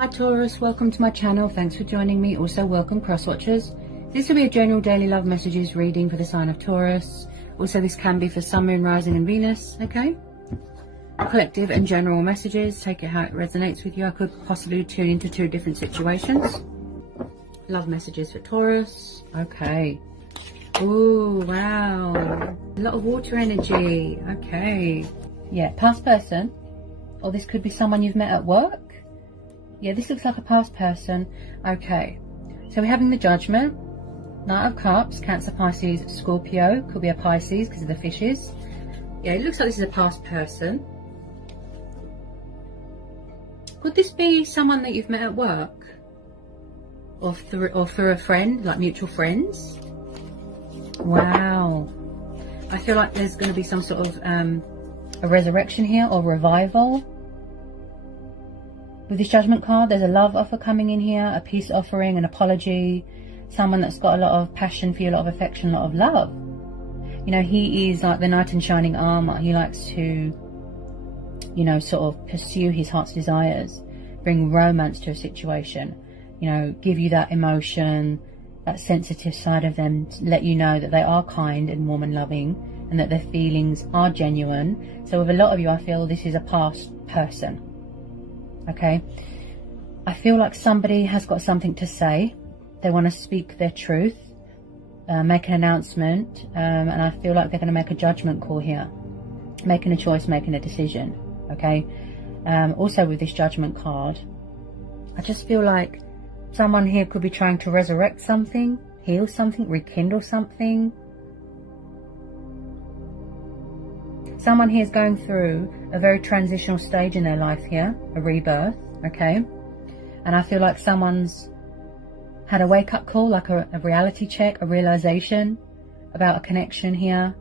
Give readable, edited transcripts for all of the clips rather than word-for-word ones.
Hi Taurus, welcome to my channel. Thanks for joining me. Also welcome cross watchers. This will be a general daily love messages reading for the sign of Taurus. Also this can be for Sun, Moon, Rising and Venus, okay? Collective and general messages, take it how it resonates with you. I could possibly tune into two different situations. Love messages for Taurus, okay. Ooh, wow. A lot of water energy, okay. Yeah, past person, or this could be someone you've met at work. Yeah, this looks like a past person. Okay, so we're having the Judgment, Knight of Cups, Cancer, Pisces, Scorpio. Could be a Pisces because of the fishes. Yeah, it looks like this is a past person. Could this be someone that you've met at work? Or through a friend, like mutual friends? Wow. I feel like there's going to be some sort of a resurrection here or revival. With this Judgment card, there's a love offer coming in here, a peace offering, an apology, someone that's got a lot of passion for you, a lot of affection, a lot of love. You know, he is like the knight in shining armor. He likes to, you know, sort of pursue his heart's desires, bring romance to a situation, you know, give you that emotion, that sensitive side of them, to let you know that they are kind and warm and loving and that their feelings are genuine. So with a lot of you, I feel this is a past person. Okay, I feel like somebody has got something to say. They want to speak their truth, make an announcement, and I feel like they're going to make a judgment call here, making a choice, making a decision. Okay, also with this Judgment card, I just feel like someone here could be trying to resurrect something, heal something, rekindle something. Someone here is going through a very transitional stage in their life here, a rebirth, okay? And I feel like someone's had a wake-up call, like a reality check, a realization about a connection here.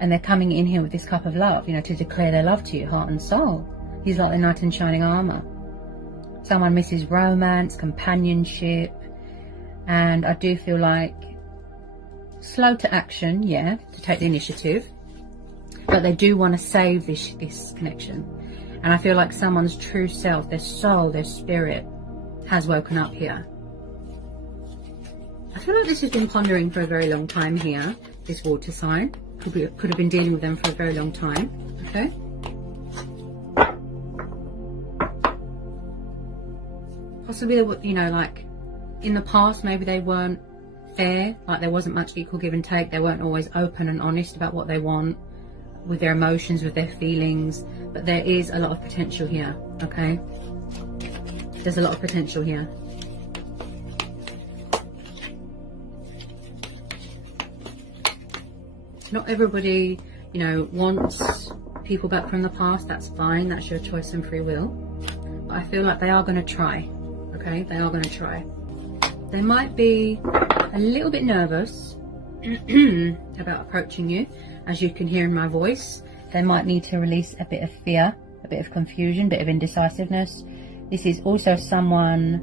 And they're coming in here with this cup of love, you know, to declare their love to you, heart and soul. He's like the knight in shining armor. Someone misses romance, companionship. And I do feel like slow to action, yeah, to take the initiative. But they do want to save this connection. And I feel like someone's true self, their soul, their spirit has woken up here. I feel like this has been pondering for a very long time here, this water sign. Could have been dealing with them for a very long time. Okay. Possibly, you know, like in the past, maybe they weren't fair. Like there wasn't much equal give and take. They weren't always open and honest about what they want, with their emotions, with their feelings, but there is a lot of potential here, okay? There's a lot of potential here. Not everybody, you know, wants people back from the past. That's fine. That's your choice and free will. But I feel like they are going to try, okay? They are going to try. They might be a little bit nervous about approaching you. As you can hear in my voice, they might need to release a bit of fear, a bit of confusion, a bit of indecisiveness. This is also someone,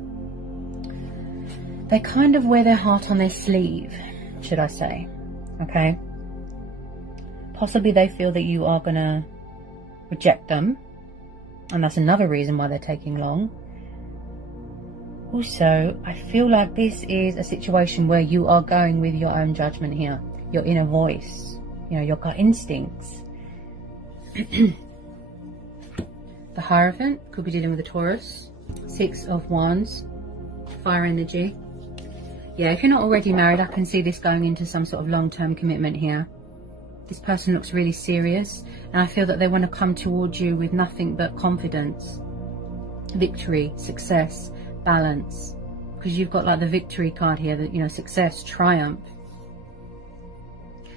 they kind of wear their heart on their sleeve, should I say, okay? Possibly they feel that you are going to reject them, and that's another reason why they're taking long. Also, I feel like this is a situation where you are going with your own judgment here, your inner voice. You know, your gut instincts. The Hierophant could be dealing with a Taurus. 6 of Wands, fire energy. Yeah, if you're not already married, I can see this going into some sort of long-term commitment here. This person looks really serious, and I feel that they want to come towards you with nothing but confidence, victory, success, balance. Because you've got like the victory card here, that, you know, success, triumph.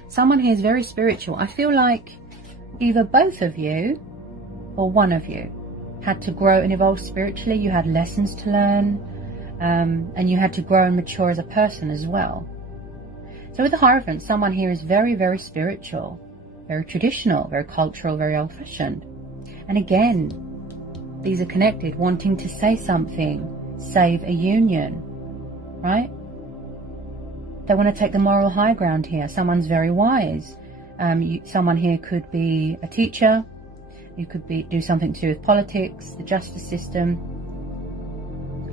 Someone here is very spiritual. I feel like either both of you or one of you had to grow and evolve spiritually. You had lessons to learn, and you had to grow and mature as a person as well. So with the Hierophant, someone here is very, very spiritual, very traditional, very cultural, very old-fashioned. And again, these are connected, wanting to say something, save a union, right? They want to take the moral high ground here. Someone's very wise. Someone here could be a teacher. You could do something to do with politics, the justice system.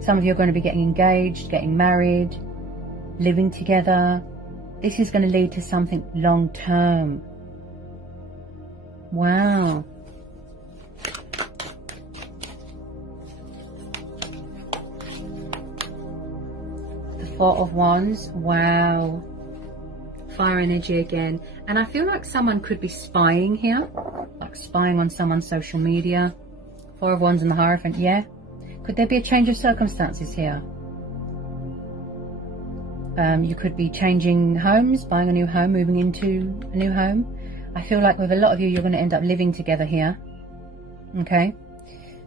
Some of you are going to be getting engaged, getting married, living together. This is going to lead to something long term. Wow. The Four of Wands. Wow. Fire energy again. And I feel like someone could be spying here, like spying on someone's social media. Four of Wands and the Hierophant. Yeah. Could there be a change of circumstances here? You could be changing homes, buying a new home, moving into a new home. I feel like with a lot of you, you're going to end up living together here. Okay.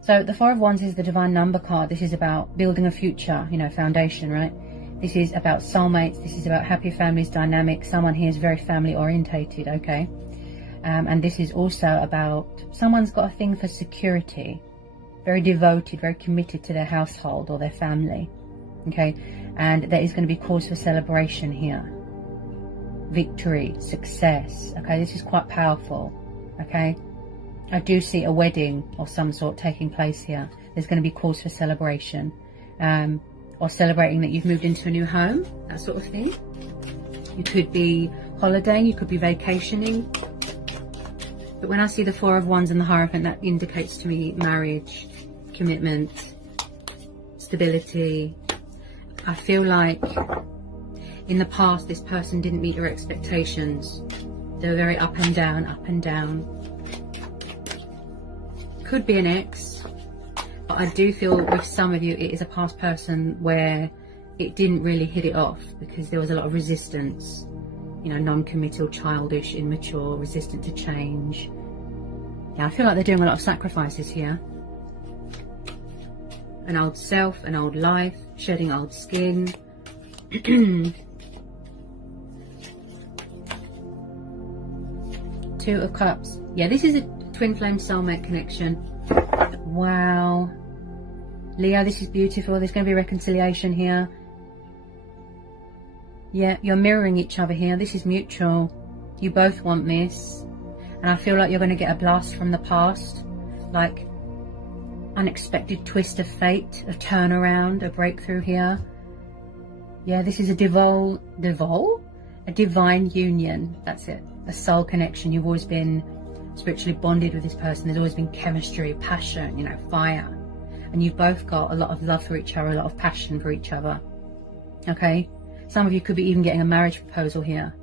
So the Four of Wands is the divine number card. This is about building a future, you know, foundation, right? This is about soulmates. This is about happy families, dynamic. Someone here is very family orientated, okay? And this is also about someone's got a thing for security. Very devoted, very committed to their household or their family, okay? And there is going to be cause for celebration here. Victory, success, okay? This is quite powerful, okay? I do see a wedding of some sort taking place here. There's going to be cause for celebration. Or celebrating that you've moved into a new home, that sort of thing. You could be holidaying, you could be vacationing. But when I see the Four of Wands and the Hierophant, that indicates to me marriage, commitment, stability. I feel like in the past this person didn't meet your expectations. They were very up and down, up and down. Could be an ex. But I do feel with some of you it is a past person where it didn't really hit it off because there was a lot of resistance, you know, non-committal, childish, immature, resistant to change. Yeah, I feel like they're doing a lot of sacrifices here. An old self, an old life, shedding old skin. Two of Cups. Yeah, this is a twin flame soulmate connection. Wow. Leo, this is beautiful. There's going to be reconciliation here. Yeah, you're mirroring each other here. This is mutual. You both want this. And I feel like you're going to get a blast from the past. Like unexpected twist of fate, a turnaround, a breakthrough here. Yeah, this is a divine union. That's it. A soul connection. You've always been spiritually bonded with this person. There's always been chemistry, passion, you know, fire. And you've both got a lot of love for each other, a lot of passion for each other. Okay? Some of you could be even getting a marriage proposal here.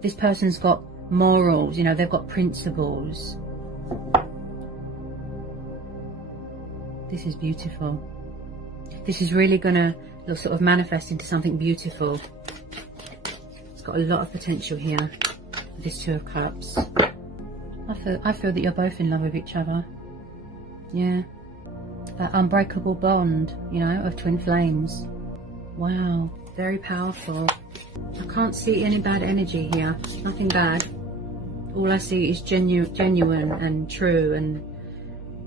This person's got morals, you know, they've got principles. This is beautiful. This is really going to sort of manifest into something beautiful. It's got a lot of potential here. This Two of Cups. I feel that you're both in love with each other. Yeah. That unbreakable bond, you know, of twin flames. Wow. Very powerful. I can't see any bad energy here. Nothing bad. All I see is genuine and true and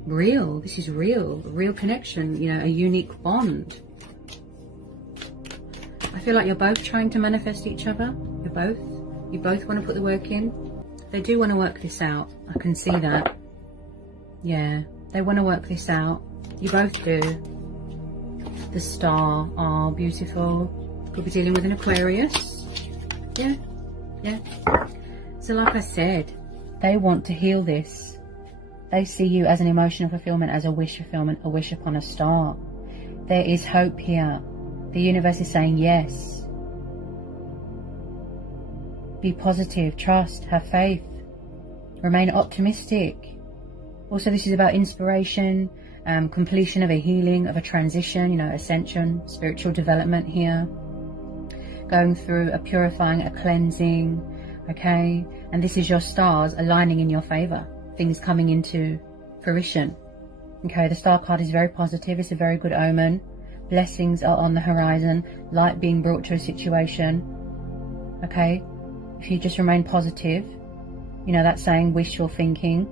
real. This is real. A real connection, you know, a unique bond. I feel like you're both trying to manifest each other. You both want to put the work in. They do want to work this out. I can see that. Yeah, they want to work this out. You both do. The Star. Oh, beautiful. Could be dealing with an Aquarius. Yeah, yeah. So like I said, they want to heal this. They see you as an emotional fulfillment, as a wish fulfillment, a wish upon a star. There is hope here. The universe is saying yes. Be positive, trust, have faith, remain optimistic. Also, this is about inspiration, completion of a healing, of a transition, you know, ascension, spiritual development here. Going through a purifying, a cleansing, okay? And this is your stars aligning in your favor, things coming into fruition. Okay, the Star card is very positive. It's a very good omen. Blessings are on the horizon, light being brought to a situation. Okay, if you just remain positive, you know, that saying, wishful thinking,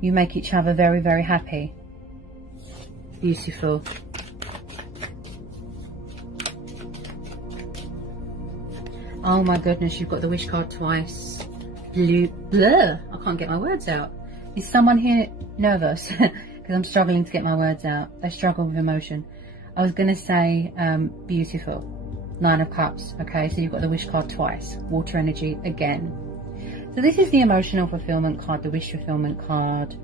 you make each other very, very happy. Beautiful. Oh my goodness, you've got the wish card twice. Blue, blur. I can't get my words out. Is someone here nervous? because I'm struggling to get my words out. I struggle with emotion. I was going to say beautiful. 9 of Cups. Okay, so you've got the wish card twice. Water energy again. So this is the emotional fulfillment card, the wish fulfillment card.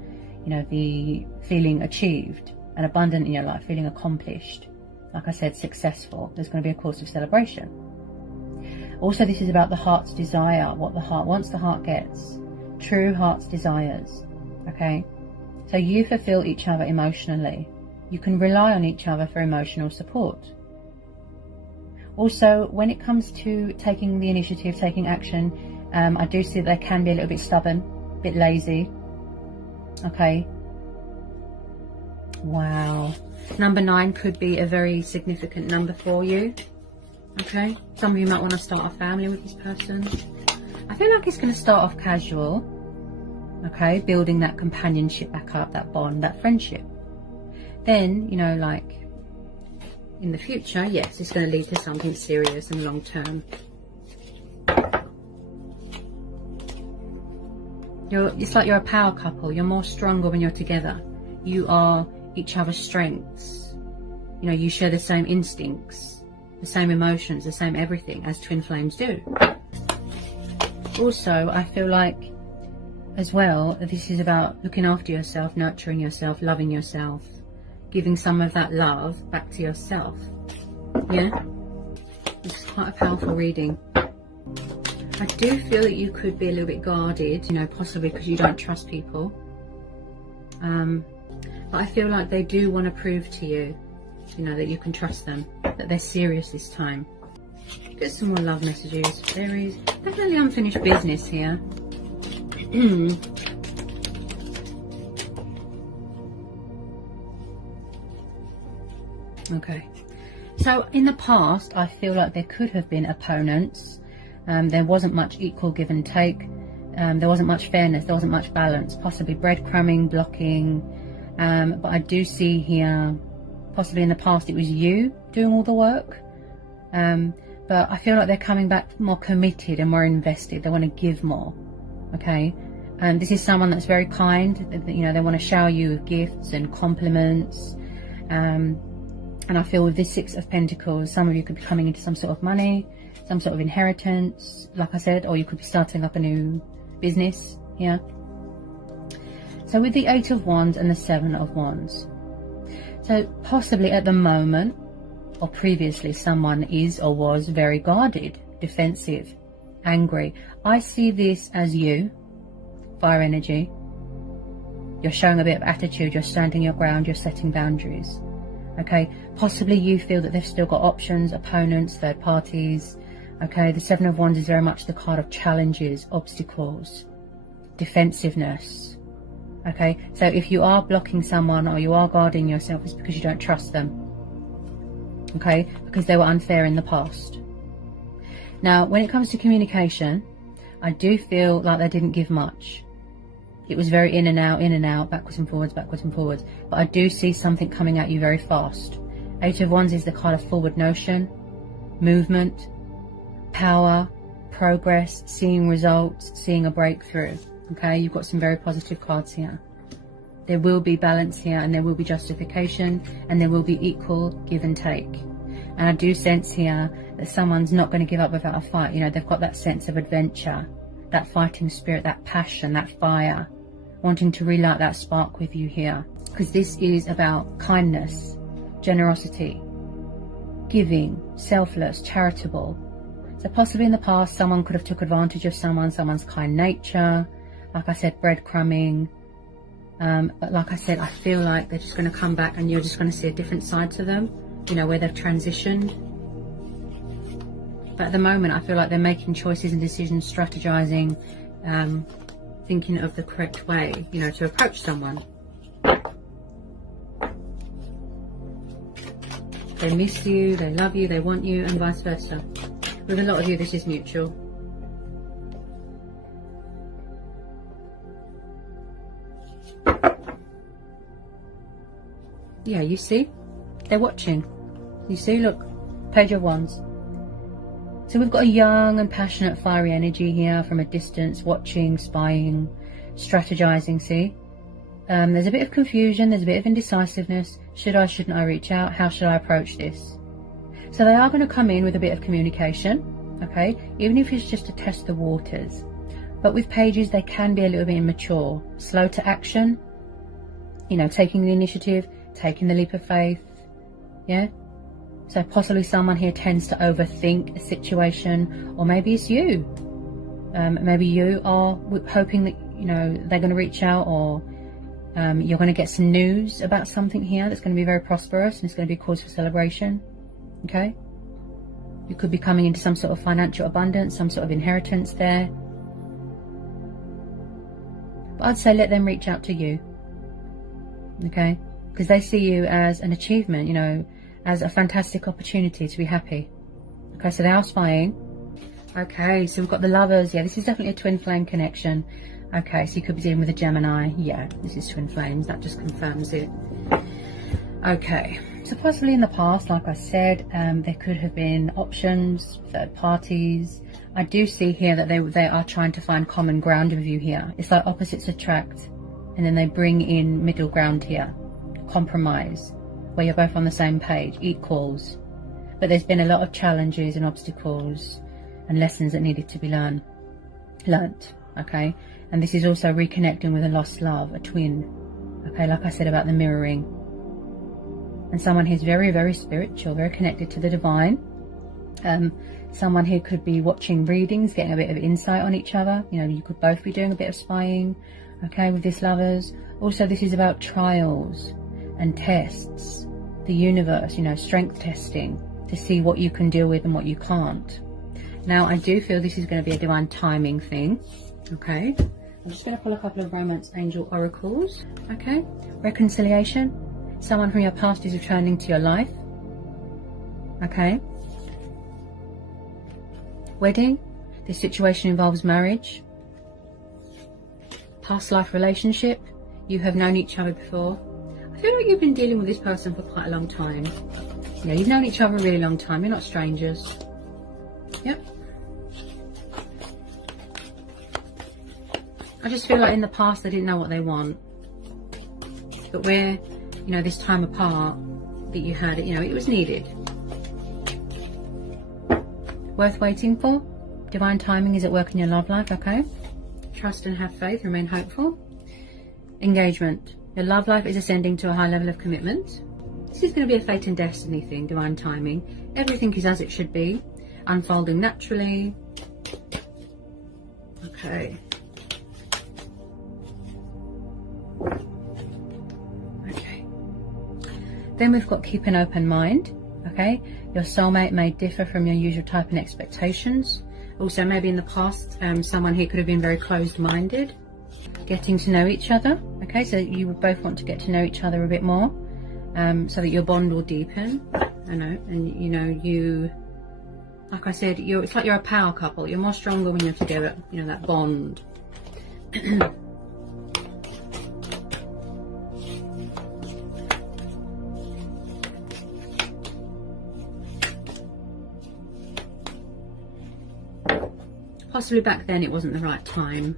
You know, the feeling achieved and abundant in your life, feeling accomplished. Like I said, successful. There's going to be a course of celebration. Also, this is about the heart's desire. What the heart wants, the heart gets. True heart's desires. Okay, so you fulfill each other emotionally. You can rely on each other for emotional support. Also, when it comes to taking the initiative, taking action, I do see that they can be a little bit stubborn, a bit lazy. Okay. Wow. Number 9 could be a very significant number for you. Okay. Some of you might want to start a family with this person. I feel like it's going to start off casual. Okay. Building that companionship back up, that bond, that friendship. Then, you know, like in the future, yes, it's going to lead to something serious and long term. It's like you're a power couple. You're more stronger when you're together. You are each other's strengths. You know, you share the same instincts, the same emotions, the same everything as twin flames do. Also, I feel like as well, this is about looking after yourself, nurturing yourself, loving yourself, giving some of that love back to yourself. Yeah? It's quite a powerful reading. I do feel that you could be a little bit guarded, you know, possibly because you don't trust people. But I feel like they do want to prove to you, you know, that you can trust them, that they're serious this time. Get some more love messages, Aries. Definitely unfinished business here. Okay. So in the past, I feel like there could have been opponents. There wasn't much equal give and take. There wasn't much fairness. There wasn't much balance. Possibly breadcrumbing, blocking. But I do see here, possibly in the past, it was you doing all the work. But I feel like they're coming back more committed and more invested. They want to give more. Okay. And this is someone that's very kind. You know, they want to shower you with gifts and compliments. And I feel with this 6 of Pentacles, some of you could be coming into some sort of money, some sort of inheritance, like I said, or you could be starting up a new business here. So with the 8 of Wands and the 7 of Wands, so possibly at the moment or previously someone is or was very guarded, defensive, angry. I see this as you, fire energy. You're showing a bit of attitude, you're standing your ground, you're setting boundaries. Okay, possibly you feel that they've still got options, opponents, third parties. Okay, the 7 of Wands is very much the card of challenges, obstacles, defensiveness. Okay, so if you are blocking someone or you are guarding yourself, it's because you don't trust them. Okay, because they were unfair in the past. Now, when it comes to communication, I do feel like they didn't give much. It was very in and out, backwards and forwards, backwards and forwards. But I do see something coming at you very fast. 8 of Wands is the card of forward motion, movement, power, progress, seeing results, seeing a breakthrough. Okay, you've got some very positive cards here. There will be balance here, and there will be justification, and there will be equal give and take. And I do sense here that someone's not going to give up without a fight. You know, they've got that sense of adventure, that fighting spirit, that passion, that fire, wanting to relight that spark with you here. Because this is about kindness, generosity, giving, selfless, charitable. So possibly in the past, someone could have took advantage of someone's kind nature. Like I said, breadcrumbing. But like I said, I feel like they're just going to come back and you're just going to see a different side to them, you know, where they've transitioned. But at the moment, I feel like they're making choices and decisions, strategizing, thinking of the correct way, you know, to approach someone. They miss you, they love you, they want you, and vice versa. With a lot of you, this is mutual. Yeah, you see? They're watching. You see, look, Page of Wands. So we've got a young and passionate fiery energy here from a distance, watching, spying, strategizing, see? There's a bit of confusion, there's a bit of indecisiveness. Should I, shouldn't I reach out? How should I approach this? So they are going to come in with a bit of communication, okay? Even if it's just to test the waters. But with pages, they can be a little bit immature, slow to action, you know, taking the initiative, taking the leap of faith, yeah? So possibly someone here tends to overthink a situation, or maybe it's you. Maybe you are hoping that, you know, they're going to reach out, or you're going to get some news about something here that's going to be very prosperous and it's going to be cause for celebration, okay? You could be coming into some sort of financial abundance, some sort of inheritance there. But I'd say let them reach out to you, okay? Because they see you as an achievement, you know, as a fantastic opportunity to be happy. Okay, so they are spying. Okay, so we've got the Lovers. Yeah, this is definitely a twin flame connection. Okay, so you could be dealing with a Gemini. Yeah, this is twin flames. That just confirms it. Okay, so possibly in the past, like I said, there could have been options, third parties. I do see here that they are trying to find common ground with you here. It's like opposites attract, and then they bring in middle ground here. Compromise, where you're both on the same page, equals. But there's been a lot of challenges and obstacles and lessons that needed to be learnt, okay? And this is also reconnecting with a lost love, a twin, okay? Like I said about the mirroring. And someone who's very, very spiritual, very connected to the divine. Someone who could be watching readings, getting a bit of insight on each other. You know, you could both be doing a bit of spying, okay, with this Lovers. Also, this is about trials and tests, the universe, you know, strength testing to see what you can deal with and what you can't. Now, I do feel this is going to be a divine timing thing, okay? I'm just going to pull a couple of romance angel oracles, okay? Reconciliation. Someone from your past is returning to your life, okay? Wedding. This situation involves marriage. Past life relationship. You have known each other before. I feel like you've been dealing with this person for quite a long time. Yeah, you've known each other a really long time. You're not strangers. Yep. I just feel like in the past they didn't know what they want. But where, you know, this time apart that you had, you know, it was needed. Worth waiting for. Divine timing is at work in your love life, okay? Trust and have faith, remain hopeful. Engagement. Your love life is ascending to a high level of commitment. This is going to be a fate and destiny thing, divine timing. Everything is as it should be, unfolding naturally. Okay. Okay. Then we've got keep an open mind. Okay. Your soulmate may differ from your usual type and expectations. Also, maybe in the past, someone here could have been very closed-minded. Getting to know each other. Okay, so you would both want to get to know each other a bit more, so that your bond will deepen. I know, and you know, you, like I said, it's like you're a power couple. You're more stronger when you're together. You know, that bond. Possibly back then it wasn't the right time.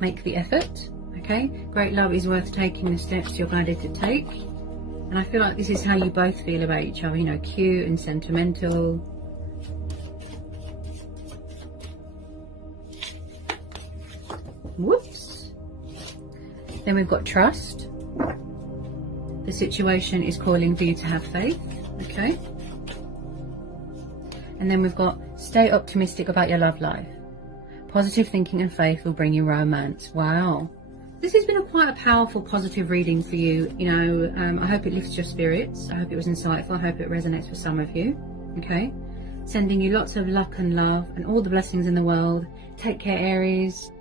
Make the effort, okay? Great love is worth taking the steps you're guided to take. And I feel like this is how you both feel about each other, you know, cute and sentimental. Whoops. Then we've got trust. The situation is calling for you to have faith, okay? And then we've got stay optimistic about your love life. Positive thinking and faith will bring you romance. Wow. This has been quite a powerful, positive reading for you. You know, I hope it lifts your spirits. I hope it was insightful. I hope it resonates with some of you. Okay. Sending you lots of luck and love and all the blessings in the world. Take care, Aries.